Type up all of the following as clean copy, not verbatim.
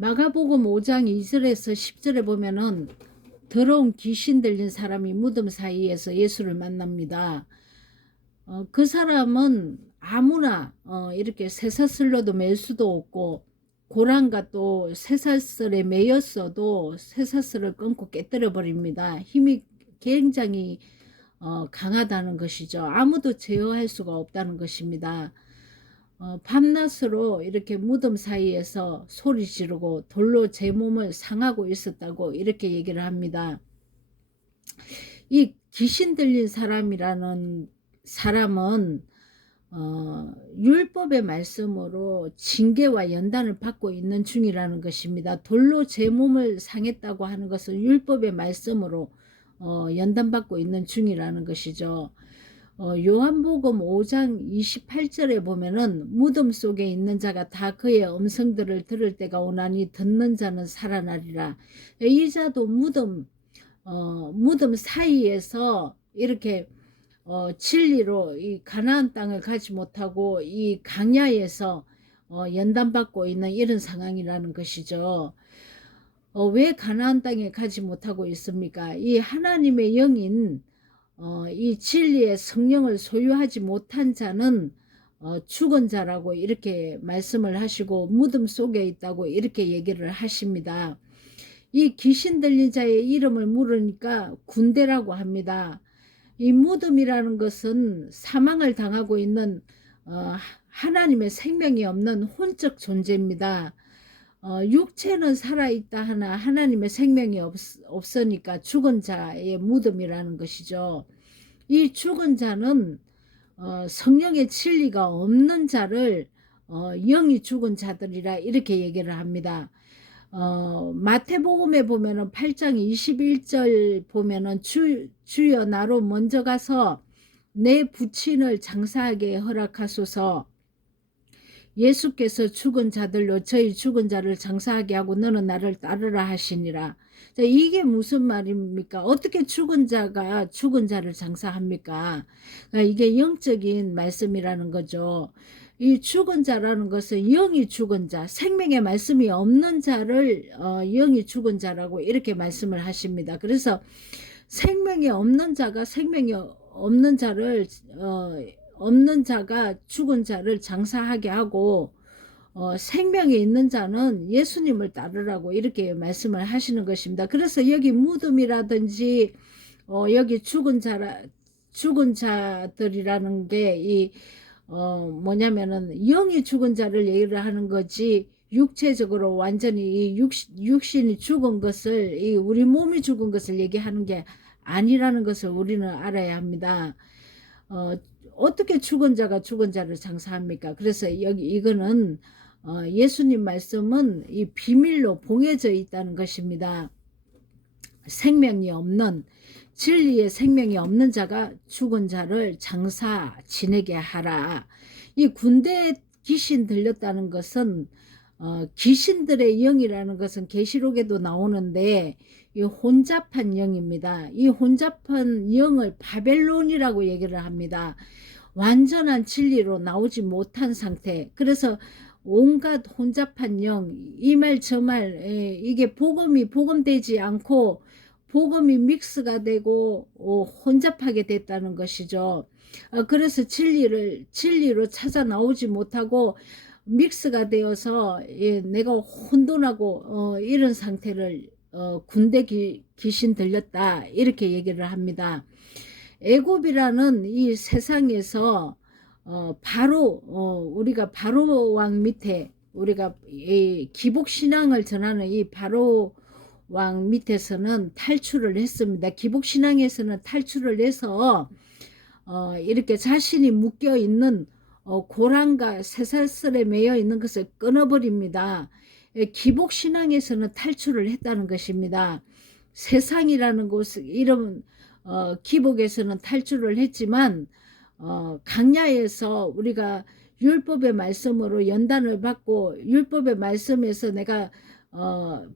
마가복음 5장 2절에서 10절에 보면은 더러운 귀신 들린 사람이 무덤 사이에서 예수를 만납니다. 그 사람은 아무나 이렇게 쇠사슬로도 맬 수도 없고, 고랑과 또 쇠사슬에 매였어도 쇠사슬을 끊고 깨뜨려 버립니다. 힘이 굉장히 강하다는 것이죠. 아무도 제어할 수가 없다는 것입니다. 밤낮으로 이렇게 무덤 사이에서 소리 지르고 돌로 제 몸을 상하고 있었다고 이렇게 얘기를 합니다. 이 귀신 들린 사람이라는 사람은 율법의 말씀으로 징계와 연단을 받고 있는 중이라는 것입니다. 돌로 제 몸을 상했다고 하는 것은 율법의 말씀으로 연단받고 있는 중이라는 것이죠. 요한복음 5장 28절에 보면은 무덤 속에 있는 자가 다 그의 음성들을 들을 때가 오나니 듣는 자는 살아나리라. 이 자도 무덤 사이에서 이렇게 진리로 이 가나안 땅을 가지 못하고 이 강야에서 연단받고 있는 이런 상황이라는 것이죠. 왜 가나안 땅에 가지 못하고 있습니까? 이 하나님의 영인 이 진리의 성령을 소유하지 못한 자는 죽은 자라고 이렇게 말씀을 하시고 무덤 속에 있다고 이렇게 얘기를 하십니다. 이 귀신 들린 자의 이름을 물으니까 군대라고 합니다. 이 무덤이라는 것은 사망을 당하고 있는 하나님의 생명이 없는 혼적 존재입니다. 육체는 살아있다 하나 하나님의 생명이 없으니까 죽은 자의 무덤이라는 것이죠. 이 죽은 자는 성령의 진리가 없는 자를 영이 죽은 자들이라 이렇게 얘기를 합니다. 마태복음에 보면은 8장 21절 보면은 주여 나로 먼저 가서 내 부친을 장사하게 허락하소서. 예수께서 죽은 자들로 저희 죽은 자를 장사하게 하고 너는 나를 따르라 하시니라. 자, 이게 무슨 말입니까? 어떻게 죽은 자가 죽은 자를 장사합니까? 이게 영적인 말씀이라는 거죠. 이 죽은 자라는 것은 영이 죽은 자, 생명의 말씀이 없는 자를 영이 죽은 자라고 이렇게 말씀을 하십니다. 그래서 생명이 없는 자가 생명이 없는 자를 없는 자가 죽은 자를 장사하게 하고 생명이 있는 자는 예수님을 따르라고 이렇게 말씀을 하시는 것입니다. 그래서 여기 무덤이라든지 여기 죽은 자들이라는 게 뭐냐면은 영이 죽은 자를 얘기를 하는 거지, 육체적으로 완전히 육신이 죽은 것을, 우리 몸이 죽은 것을 얘기하는 게 아니라는 것을 우리는 알아야 합니다. 어떻게 죽은 자가 죽은 자를 장사합니까? 그래서 이거는 예수님 말씀은 이 비밀로 봉해져 있다는 것입니다. 생명이 없는, 진리의 생명이 없는 자가 죽은 자를 장사 지내게 하라. 이 군대에 귀신 들렸다는 것은 귀신들의 영이라는 것은 계시록에도 나오는데 이 혼잡한 영입니다. 이 혼잡한 영을 바벨론이라고 얘기를 합니다. 완전한 진리로 나오지 못한 상태. 그래서 온갖 혼잡한 영, 이 말 저 말, 이게 복음되지 않고 복음이 믹스가 되고 혼잡하게 됐다는 것이죠. 그래서 진리로 찾아 나오지 못하고 믹스가 되어서 내가 혼돈하고 이런 상태를 군대 귀신 들렸다 이렇게 얘기를 합니다. 애굽이라는 이 세상에서 바로 우리가 바로 왕 밑에, 우리가 이 기복신앙을 전하는 이 바로 왕 밑에서는 탈출을 했습니다. 기복신앙에서는 탈출을 해서 이렇게 자신이 묶여 있는 고랑과 쇠사슬에 매여 있는 것을 끊어버립니다. 기복신앙에서는 탈출을 했다는 것입니다. 세상이라는 곳 이런 기복에서는 탈출을 했지만 강야에서 우리가 율법의 말씀으로 연단을 받고 율법의 말씀에서 내가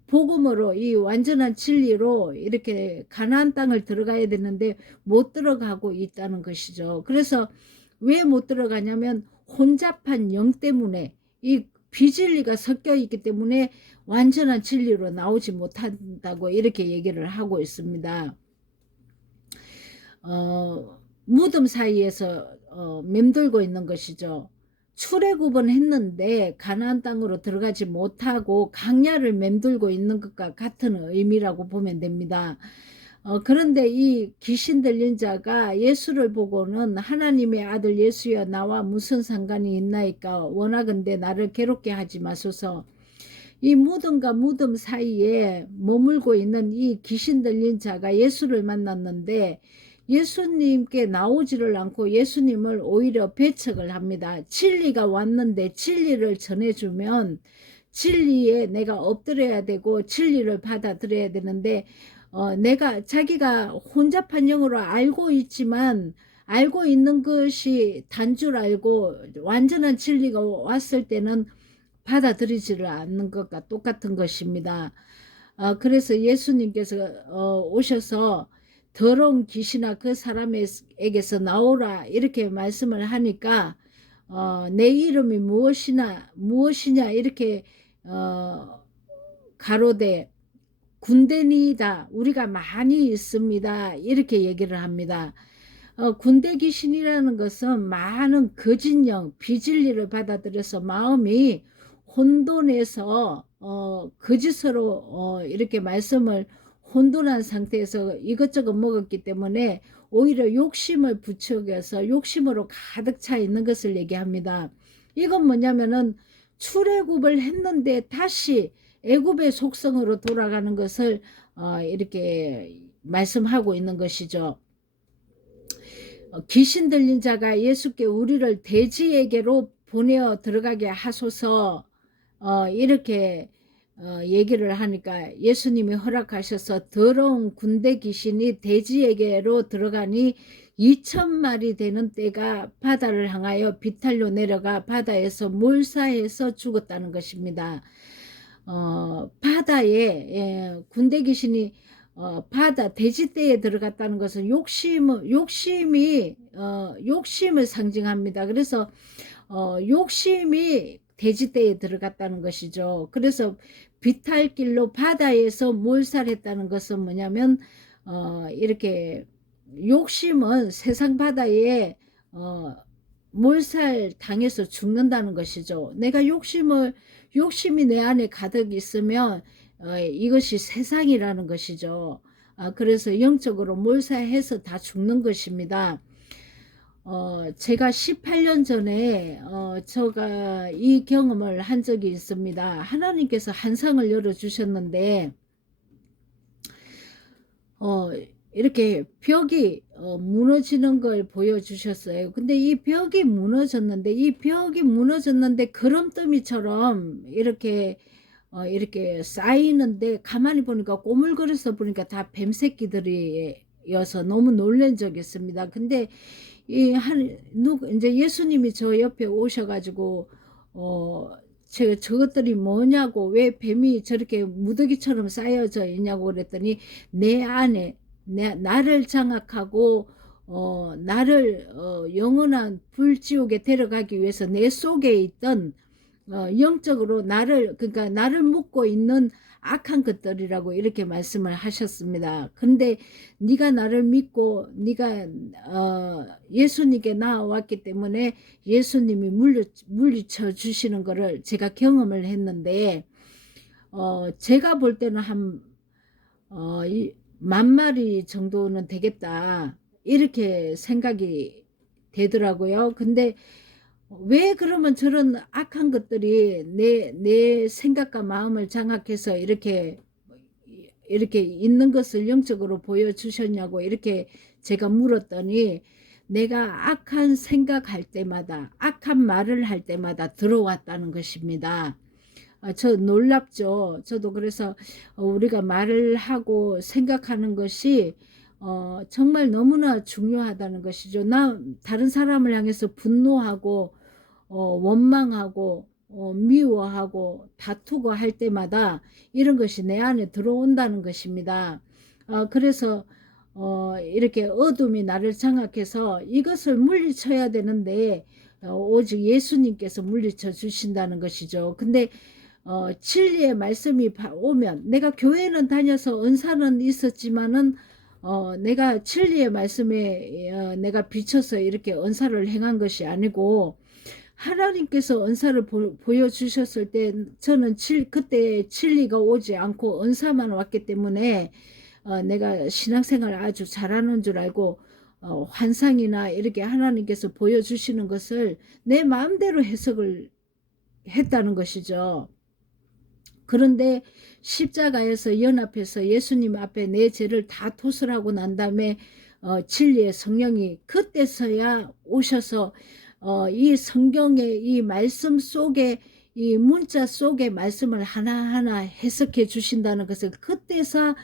복음으로 이 완전한 진리로 이렇게 가나안 땅을 들어가야 되는데 못 들어가고 있다는 것이죠. 그래서 왜 못 들어가냐면 혼잡한 영 때문에, 이 비진리가 섞여 있기 때문에 완전한 진리로 나오지 못한다고 이렇게 얘기를 하고 있습니다. 무덤 사이에서 맴돌고 있는 것이죠. 출애굽은 했는데 가나안 땅으로 들어가지 못하고 강야를 맴돌고 있는 것과 같은 의미라고 보면 됩니다. 그런데 이 귀신 들린 자가 예수를 보고는 하나님의 아들 예수여 나와 무슨 상관이 있나이까 원하건대 나를 괴롭게 하지 마소서. 이 무덤과 무덤 사이에 머물고 있는 이 귀신 들린 자가 예수를 만났는데 예수님께 나오지를 않고 예수님을 오히려 배척을 합니다. 진리가 왔는데 진리를 전해주면 진리에 내가 엎드려야 되고 진리를 받아들여야 되는데 내가 자기가 혼잡한 영으로 알고 있지만 알고 있는 것이 단 줄 알고 완전한 진리가 왔을 때는 받아들이지를 않는 것과 똑같은 것입니다. 그래서 예수님께서 오셔서 더러운 귀신아 그 사람에게서 나오라 이렇게 말씀을 하니까 내 이름이 무엇이냐 이렇게 가로되 군대니다 우리가 많이 있습니다 이렇게 얘기를 합니다. 군대 귀신이라는 것은 많은 거짓령 비진리를 받아들여서 마음이 혼돈해서 거짓으로 이렇게 말씀을 혼돈한 상태에서 이것저것 먹었기 때문에 오히려 욕심을 부추겨서 욕심으로 가득 차 있는 것을 얘기합니다. 이건 뭐냐면은 출애굽을 했는데 다시 애굽의 속성으로 돌아가는 것을 이렇게 말씀하고 있는 것이죠. 귀신 들린 자가 예수께 우리를 돼지에게로 보내어 들어가게 하소서 이렇게 얘기를 하니까 예수님이 허락하셔서 더러운 군대 귀신이 돼지에게로 들어가니 2,000마리 되는 떼가 바다를 향하여 비탈로 내려가 바다에서 몰사해서 죽었다는 것입니다. 바다에 군대 귀신이 바다 돼지떼에 들어갔다는 것은 욕심을 상징합니다. 그래서 욕심이 돼지떼에 들어갔다는 것이죠. 그래서 비탈길로 바다에서 몰살했다는 것은 뭐냐면 이렇게 욕심은 세상 바다에 몰살 당해서 죽는다는 것이죠. 내가 욕심이 내 안에 가득 있으면 이것이 세상이라는 것이죠. 그래서 영적으로 몰살해서 다 죽는 것입니다. 제가 18년 전에 제가 이 경험을 한 적이 있습니다. 하나님께서 한상을 열어주셨는데 이렇게 벽이 무너지는 걸 보여주셨어요. 근데 이 벽이 무너졌는데 거름더미처럼 이렇게 쌓이는데 가만히 보니까 꼬물거려서 보니까 다 뱀새끼들이어서 너무 놀란 적이 있습니다. 근데 이제 예수님이 저 옆에 오셔가지고 제가 저것들이 뭐냐고 왜 뱀이 저렇게 무더기처럼 쌓여져 있냐고 그랬더니 내 안에 나를 장악하고 나를 영원한 불지옥에 데려가기 위해서 내 속에 있던 영적으로 그러니까 나를 묶고 있는 악한 것들이라고 이렇게 말씀을 하셨습니다. 근데 네가 나를 믿고 네가 예수님께 나와왔기 때문에 예수님이 물리쳐 주시는 것을 제가 경험을 했는데 제가 볼 때는 한 10,000마리 정도는 되겠다 이렇게 생각이 되더라고요. 근데 왜 그러면 저런 악한 것들이 내 생각과 마음을 장악해서 이렇게 있는 것을 영적으로 보여주셨냐고 이렇게 제가 물었더니 내가 악한 생각할 때마다 악한 말을 할 때마다 들어왔다는 것입니다. 저 놀랍죠. 저도 그래서 우리가 말을 하고 생각하는 것이 정말 너무나 중요하다는 것이죠. 다른 사람을 향해서 분노하고 원망하고 미워하고 다투고 할 때마다 이런 것이 내 안에 들어온다는 것입니다. 그래서 이렇게 어둠이 나를 장악해서 이것을 물리쳐야 되는데 오직 예수님께서 물리쳐 주신다는 것이죠. 근데 진리의 말씀이 오면 내가 교회는 다녀서 은사는 있었지만은 내가 진리의 말씀에 내가 비춰서 이렇게 은사를 행한 것이 아니고 하나님께서 은사를 보여주셨을 때 저는 그때 진리가 오지 않고 은사만 왔기 때문에 내가 신앙생활 아주 잘하는 줄 알고 환상이나 이렇게 하나님께서 보여주시는 것을 내 마음대로 해석을 했다는 것이죠. 그런데 십자가에서 연합해서 예수님 앞에 내 죄를 다 토설하고 난 다음에 진리의 성령이 그때서야 오셔서 이 성경의 이 말씀 속에 이 문자 속의 말씀을 하나하나 해석해 주신다는 것을 그때서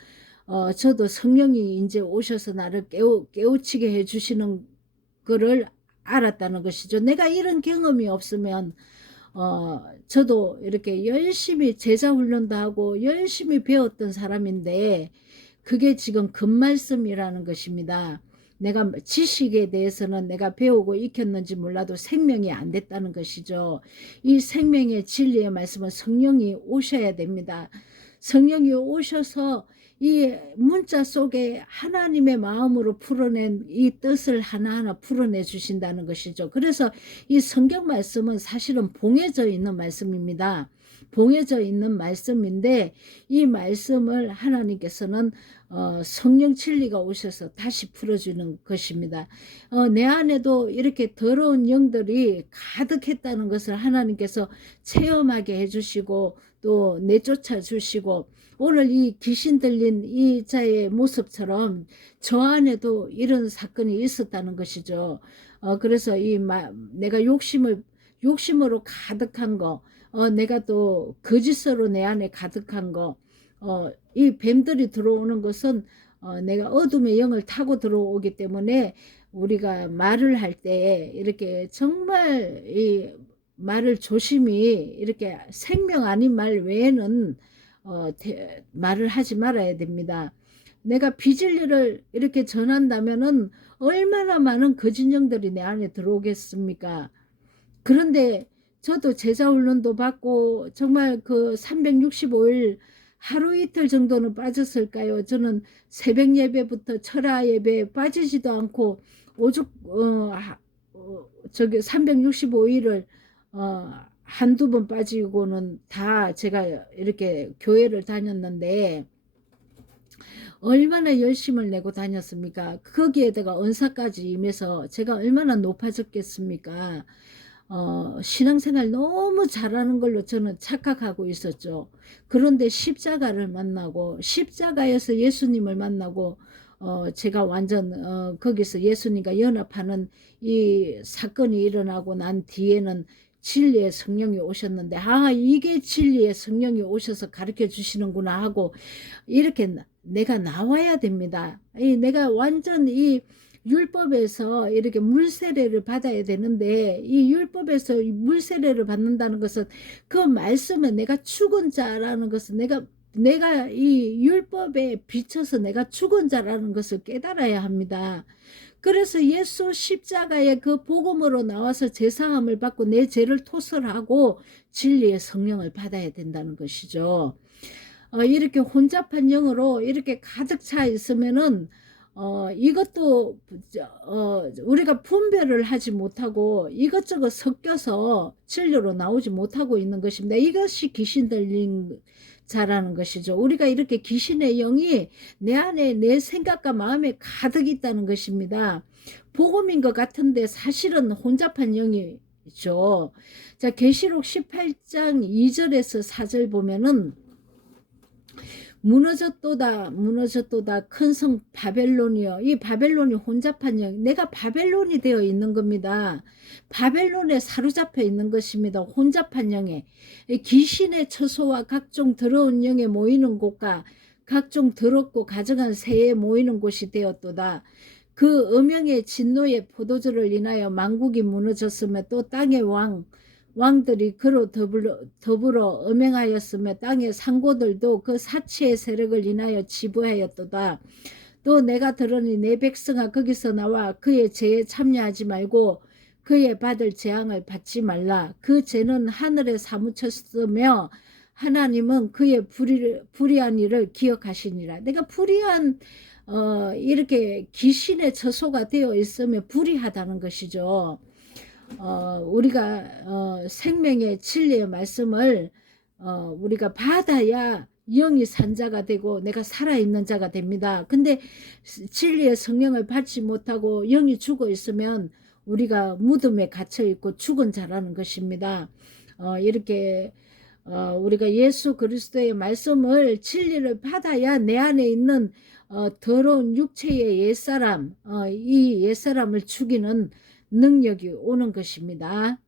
저도 성령이 이제 오셔서 나를 깨우치게 해 주시는 거를 알았다는 것이죠. 내가 이런 경험이 없으면 저도 이렇게 열심히 제자 훈련도 하고 열심히 배웠던 사람인데 그게 지금 금말씀이라는 것입니다. 내가 지식에 대해서는 내가 배우고 익혔는지 몰라도 생명이 안 됐다는 것이죠. 이 생명의 진리의 말씀은 성령이 오셔야 됩니다. 성령이 오셔서 이 문자 속에 하나님의 마음으로 풀어낸 이 뜻을 하나하나 풀어내 주신다는 것이죠. 그래서 이 성경 말씀은 사실은 봉해져 있는 말씀입니다. 봉해져 있는 말씀인데 이 말씀을 하나님께서는 성령 진리가 오셔서 다시 풀어주는 것입니다. 내 안에도 이렇게 더러운 영들이 가득했다는 것을 하나님께서 체험하게 해주시고 또 내쫓아 주시고 오늘 이 귀신 들린 이 자의 모습처럼 저 안에도 이런 사건이 있었다는 것이죠. 그래서 내가 욕심으로 가득한 거, 내가 또 거짓으로 내 안에 가득한 거, 이 뱀들이 들어오는 것은 내가 어둠의 영을 타고 들어오기 때문에 우리가 말을 할 때 이렇게 정말 이 말을 조심히 이렇게 생명 아닌 말 외에는 말을 하지 말아야 됩니다. 내가 비진리를 이렇게 전한다면은 얼마나 많은 거짓 영들이 내 안에 들어오겠습니까? 그런데 저도 제자훈련도 받고 정말 그 365일 하루 이틀 정도는 빠졌을까요? 저는 새벽 예배부터 철야 예배에 빠지지도 않고 오죽 365일을 한두 번 빠지고는 다 제가 이렇게 교회를 다녔는데 얼마나 열심을 내고 다녔습니까? 거기에다가 은사까지 임해서 제가 얼마나 높아졌겠습니까? 신앙생활 너무 잘하는 걸로 저는 착각하고 있었죠. 그런데 십자가를 만나고 십자가에서 예수님을 만나고 제가 완전 거기서 예수님과 연합하는 이 사건이 일어나고 난 뒤에는 진리의 성령이 오셨는데 이게 진리의 성령이 오셔서 가르쳐 주시는구나 하고 이렇게 내가 나와야 됩니다. 내가 완전 이 율법에서 이렇게 물세례를 받아야 되는데 이 율법에서 물세례를 받는다는 것은 그 말씀에 내가 죽은 자라는 것은 내가 이 율법에 비춰서 내가 죽은 자라는 것을 깨달아야 합니다. 그래서 예수 십자가의 그 복음으로 나와서 제사함을 받고 내 죄를 토설하고 진리의 성령을 받아야 된다는 것이죠. 이렇게 혼잡한 영으로 이렇게 가득 차 있으면은 이것도 우리가 분별을 하지 못하고 이것저것 섞여서 진료로 나오지 못하고 있는 것입니다. 이것이 귀신 들린 자라는 것이죠. 우리가 이렇게 귀신의 영이 내 안에 내 생각과 마음에 가득 있다는 것입니다. 복음인 것 같은데 사실은 혼잡한 영이죠. 자, 계시록 18장 2절에서 4절 보면은 무너졌도다 큰 성 바벨론이여. 이 바벨론이 혼잡한 영, 내가 바벨론이 되어 있는 겁니다. 바벨론에 사로잡혀 있는 것입니다. 혼잡한 영에 귀신의 처소와 각종 더러운 영에 모이는 곳과 각종 더럽고 가증한 새에 모이는 곳이 되었도다. 그 음영의 진노의 포도주를 인하여 만국이 무너졌으며 또 땅의 왕들이 그로 더불어 음행하였으며 땅의 상고들도 그 사치의 세력을 인하여 지부하였도다. 또 내가 들으니 내 백성아 거기서 나와 그의 죄에 참여하지 말고 그의 받을 재앙을 받지 말라. 그 죄는 하늘에 사무쳤으며 하나님은 그의 불의한 일을 기억하시니라. 내가 불의한 이렇게 귀신의 처소가 되어 있으면 불의하다는 것이죠. 우리가 생명의 진리의 말씀을 우리가 받아야 영이 산 자가 되고 내가 살아있는 자가 됩니다. 근데 진리의 성령을 받지 못하고 영이 죽어 있으면 우리가 무덤에 갇혀 있고 죽은 자라는 것입니다. 이렇게 우리가 예수 그리스도의 말씀을 진리를 받아야 내 안에 있는 더러운 육체의 옛사람, 이 옛사람을 죽이는 능력이 오는 것입니다.